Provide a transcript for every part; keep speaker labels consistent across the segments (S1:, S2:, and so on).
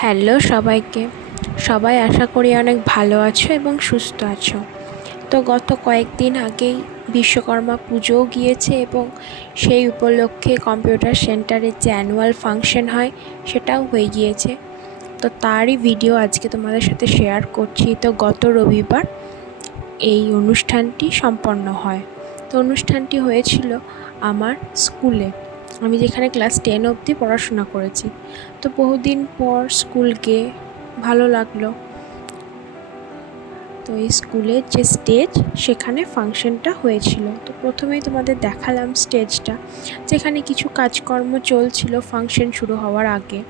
S1: Hello সবাইকে। সবাই আশা করি অনেক ভালো আছো এবং সুস্থ আছো। তো গত কয়েকদিন আগেই বিশ্বকর্মা পুজোও গিয়েছে এবং সেই উপলক্ষে কম্পিউটার সেন্টারে যে অ্যানুয়াল ফাংশন হয় সেটাও হয়ে গিয়েছে। তো তারই ভিডিও আজকে তোমাদের সাথে শেয়ার করছি। তো গত রবিবার এই অনুষ্ঠানটি সম্পন্ন হয়। তো অনুষ্ঠানটি হয়েছিল আমার স্কুলে। আমি যেখানে ক্লাস টেন অবধি পড়াশোনা করেছি। তো বহুদিন পর স্কুল গিয়ে ভালো লাগল। তো এই স্কুলের যে স্টেজ সেখানে ফাংশনটা হয়েছিল। তো প্রথমেই তোমাদের দেখালাম স্টেজটা যেখানে কিছু কাজকর্ম চলছিল ফাংশন শুরু হওয়ার আগে।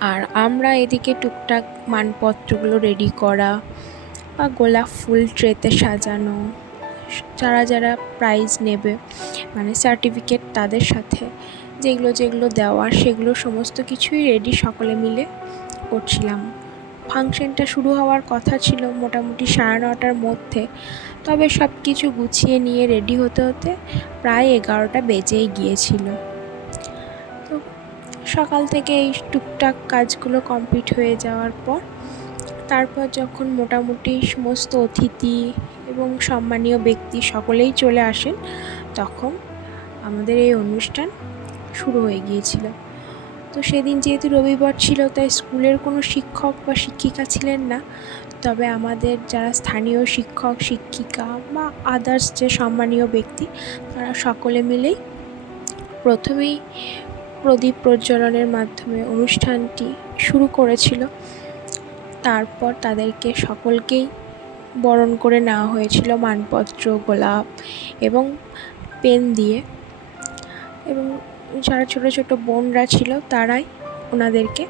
S1: আর আমরা এদিকে টুকটাক মানপত্রগুলো রেডি করা বা গোলাপ ফুল ট্রেতে সাজানো যারা যারা প্রাইজ নেবে মানে সার্টিফিকেট তাদের সাথে, যেগুলো যেগুলো দেওয়ার সেগুলো সমস্ত কিছুই রেডি সকলে মিলে করছিলাম। ফাংশনটা শুরু হওয়ার কথা ছিল মোটামুটি সাড়ে নটার মধ্যে, তবে সব কিছু গুছিয়ে নিয়ে রেডি হতে হতে প্রায় এগারোটা বেজেই গিয়েছিল। তো সকাল থেকে এই টুকটাক কাজগুলো কমপ্লিট হয়ে যাওয়ার পর, তারপর যখন মোটামুটি সমস্ত অতিথি এবং সম্মানীয় ব্যক্তি সকলেই চলে আসেন, তখন আমাদের এই অনুষ্ঠান শুরু হয়ে গিয়েছিল। তো সেদিন যেহেতু রবিবার ছিল, তাই স্কুলের কোনো শিক্ষক বা শিক্ষিকা ছিলেন না। তবে আমাদের যারা স্থানীয় শিক্ষক, শিক্ষিকা বা আদার্স যে সম্মানীয় ব্যক্তি, তারা সকলে মিলেই প্রথমেই প্রদীপ প্রজ্বলনের মাধ্যমে অনুষ্ঠানটি শুরু করেছিল। তারপর তাদেরকে সকলকেই বরণ করে নেওয়া হয়েছিল মানপত্র, গোলাপ এবং পেন দিয়ে। এবং যারা ছোটো ছোটো বোনরা ছিল তারাই ওনাদেরকে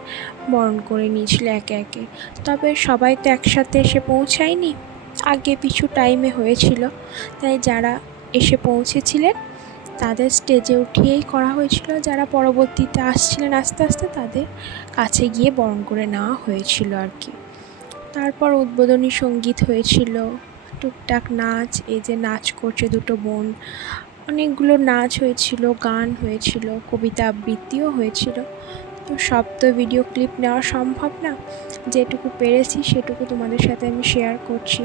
S1: বরণ করে নিয়েছিল একে একে। তবে সবাই তো একসাথে এসে পৌঁছায়নি। আগে পিছু টাইমে হয়েছিল। তাই যারা এসে পৌঁছেছিলেন, তাদের স্টেজে উঠিয়েই করা হয়েছিল। যারা পরবর্তীতে আসছিলেন আস্তে আস্তে তাদের কাছে গিয়ে বরণ করে নেওয়া হয়েছিল আর কি। তারপর উদ্বোধনী সংগীত হয়েছিল। টুকটাক নাচ, এই যে নাচ করছে দুটো বোন। অনেকগুলো নাচ হয়েছিল, গান হয়েছিল, কবিতা আবৃত্তিও হয়েছিল। তো সব তো ভিডিও ক্লিপ নেওয়া সম্ভব না। যেটুকু পেরেছি সেটুকু তোমাদের সাথে আমি শেয়ার করছি।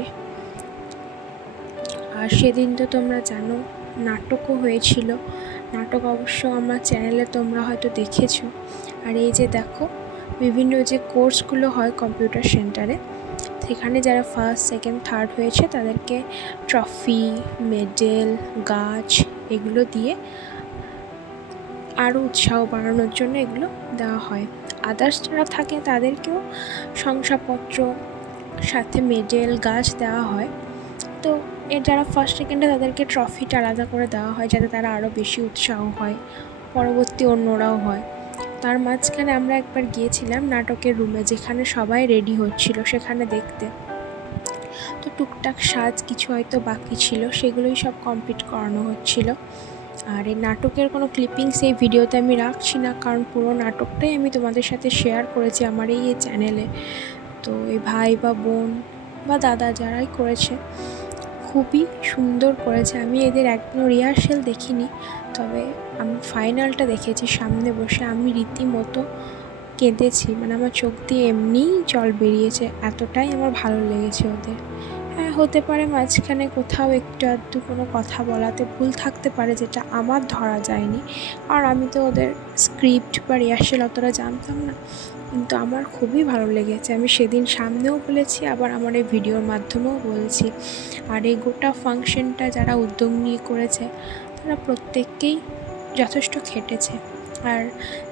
S1: আর সেদিন তো তোমরা জানো, নাটকও হয়েছিল। নাটক অবশ্য আমার চ্যানেলে তোমরা হয়তো দেখেছ। আর এই যে দেখো, বিভিন্ন যে কোর্সগুলো হয় কম্পিউটার সেন্টারে সেখানে যারা ফার্স্ট সেকেন্ড থার্ড হয়েছে, তাদেরকে ট্রফি মেডেল গাছ এগুলো দিয়ে আরও উৎসাহ বাড়ানোর জন্য এগুলো দেওয়া হয়। আদার্স যারা থাকে, তাদেরকেও শংসাপত্র, সাথে মেডেল গাছ দেওয়া হয়। তো এর যারা ফার্স্ট সেকেন্ডে তাদেরকে ট্রফিটা আলাদা করে দেওয়া হয়, যাতে তারা আরও বেশি উৎসাহ হয়। পরবর্তী অন্যরাও হয়। তার মাঝখানে আমরা একবার গিয়েছিলাম নাটকের রুমে, যেখানে সবাই রেডি হচ্ছিল সেখানে দেখতে। তো টুকটাক সাজ কিছু হয়তো বাকি ছিল, সেগুলোই সব কমপ্লিট করানো হচ্ছিল। আর এই নাটকের কোনো ক্লিপিংস এই ভিডিওতে আমি রাখছি না, কারণ পুরো নাটকটাই আমি তোমাদের সাথে শেয়ার করেছি আমার এই চ্যানেলে তো এই ভাই বা বোন বা দাদা যারাই করেছে খুবই সুন্দর করেছে। আমি এদের একদিনও রিহার্সেল দেখিনি, তবে আমি ফাইনালটা দেখেছি সামনে বসে। আমি রীতিমতো কেঁদেছি মানে আমার চোখ দিয়ে এমনিই জল বেরিয়েছে। এতটাই আমার ভালো লেগেছে ওদের। হ্যাঁ হতে পারে মাঝখানে কোথাও একটু আধটু কোনো কথা বলাতে ভুল থাকতে পারে যেটা আমার ধরা যায়নি। আর আমি তো ওদের স্ক্রিপ্ট বা রিহার্সেল অতটা জানতাম না। কিন্তু আমার খুবই ভালো লেগেছে। আমি সেদিন সামনেও বলেছি, আবার আমার এই ভিডিওর মাধ্যমেও বলছি। আর এই গোটা ফাংশনটা যারা উদ্যোগ নিয়ে করেছে, তারা প্রত্যেককেই যথেষ্ট খেটেছে। আর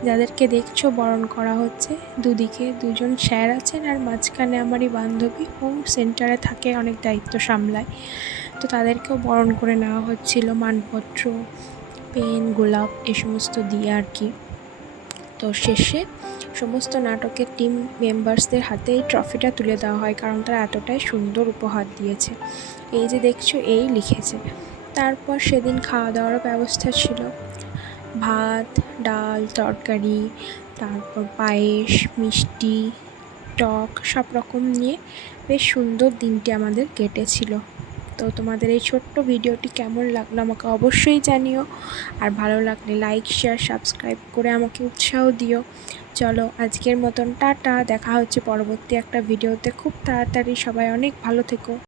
S1: যাদেরকে দেখছ বরণ করা হচ্ছে। দুদিকে দুজন স্যার আছেন আর মাঝখানে আমারই বান্ধবী ও সেন্টারে থাকে, অনেক দায়িত্ব সামলায়। তো তাদেরকেও বরণ করে নেওয়া হচ্ছিল, মানপত্র, পেন, গোলাপ, এ সমস্ত দিয়ে আর কি। তো শেষে সমস্ত নাটকের টিম মেম্বার্সদের হাতে এই ট্রফিটা তুলে দেওয়া হয়, কারণ তারা এতটাই সুন্দর উপহার দিয়েছে। এই যে দেখছ, এই লিখেছে। তারপর সেদিন খাওয়া দাওয়ারও ব্যবস্থা ছিল। ভাত, ডাল, তরকারি, তারপর পায়েস, মিষ্টি, টক, সব রকম নিয়ে বেশ সুন্দর দিনটি আমাদের কেটেছিল। তো তোমাদের এই ছোট্ট ভিডিওটি কেমন লাগল আমাকে অবশ্যই জানিও। আর ভালো লাগলে লাইক শেয়ার সাবস্ক্রাইব করে আমাকে উৎসাহ দিও। চলো আজকের মতন টাটা, দেখা হচ্ছে পরবর্তী একটা ভিডিওতে। খুব তাড়াতাড়ি সবাই অনেক ভালো থেকো।